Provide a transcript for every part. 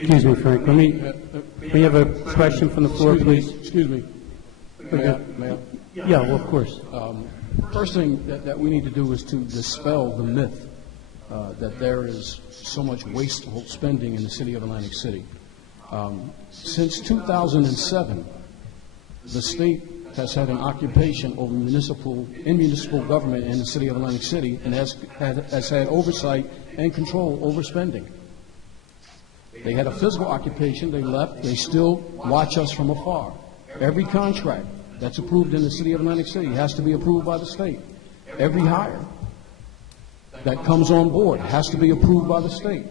Excuse me, Frank. We have a question from the floor, please. Excuse me. Mayor? Yeah, well, of course. First thing that we need to do is to dispel the myth that there is so much wasteful spending in the city of Atlantic City. Since 2007, the state has had an occupation over municipal government in the city of Atlantic City and has had oversight and control over spending. They had a physical occupation, they left, they still watch us from afar. Every contract that's approved in the city of Atlantic City has to be approved by the state. Every hire that comes on board has to be approved by the state.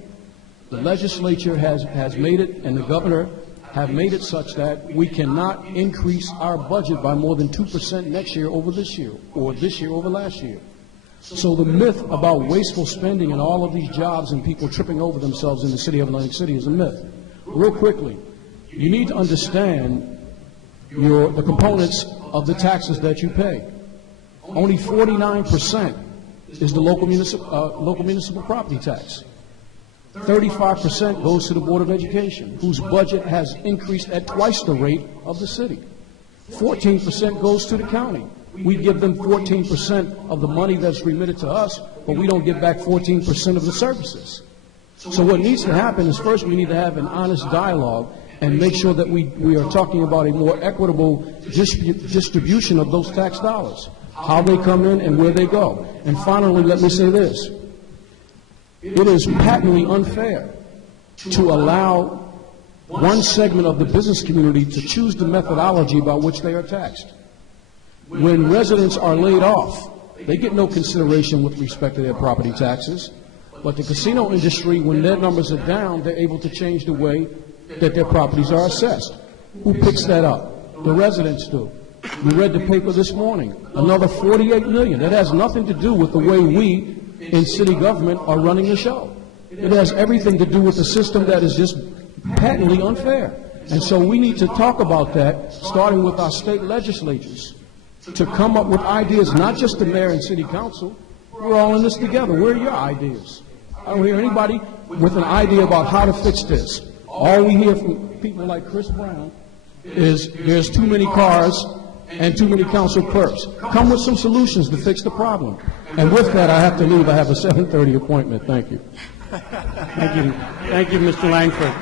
The legislature has made it, and the governor have made it such that we cannot increase our budget by more than 2% next year over this year, or this year over last year. So the myth about wasteful spending and all of these jobs and people tripping over themselves in the city of Atlantic City is a myth. Real quickly, you need to understand the components of the taxes that you pay. Only 49% is the local municipal property tax. 35% goes to the Board of Education, whose budget has increased at twice the rate of the city. 14% goes to the county. We give them 14% of the money that's remitted to us, but we don't give back 14% of the services. So what needs to happen is, first we need to have an honest dialogue and make sure that we are talking about a more equitable distribution of those tax dollars, how they come in and where they go. And finally, let me say this. It is patently unfair to allow one segment of the business community to choose the methodology by which they are taxed. When residents are laid off, they get no consideration with respect to their property taxes. But the casino industry, when their numbers are down, they're able to change the way that their properties are assessed. Who picks that up? The residents do. We read the paper this morning, another $48 million. That has nothing to do with the way we in city government are running the show. It has everything to do with a system that is just patently unfair. And so we need to talk about that, starting with our state legislatures, to come up with ideas, not just the mayor and city council. We're all in this together. Where are your ideas? I don't hear anybody with an idea about how to fix this. All we hear from people like Chris Brown is there's too many cars and too many council clerks. Come with some solutions to fix the problem. And with that, I have to leave. I have a 7:30 appointment. Thank you. Thank you, Mr. Langford.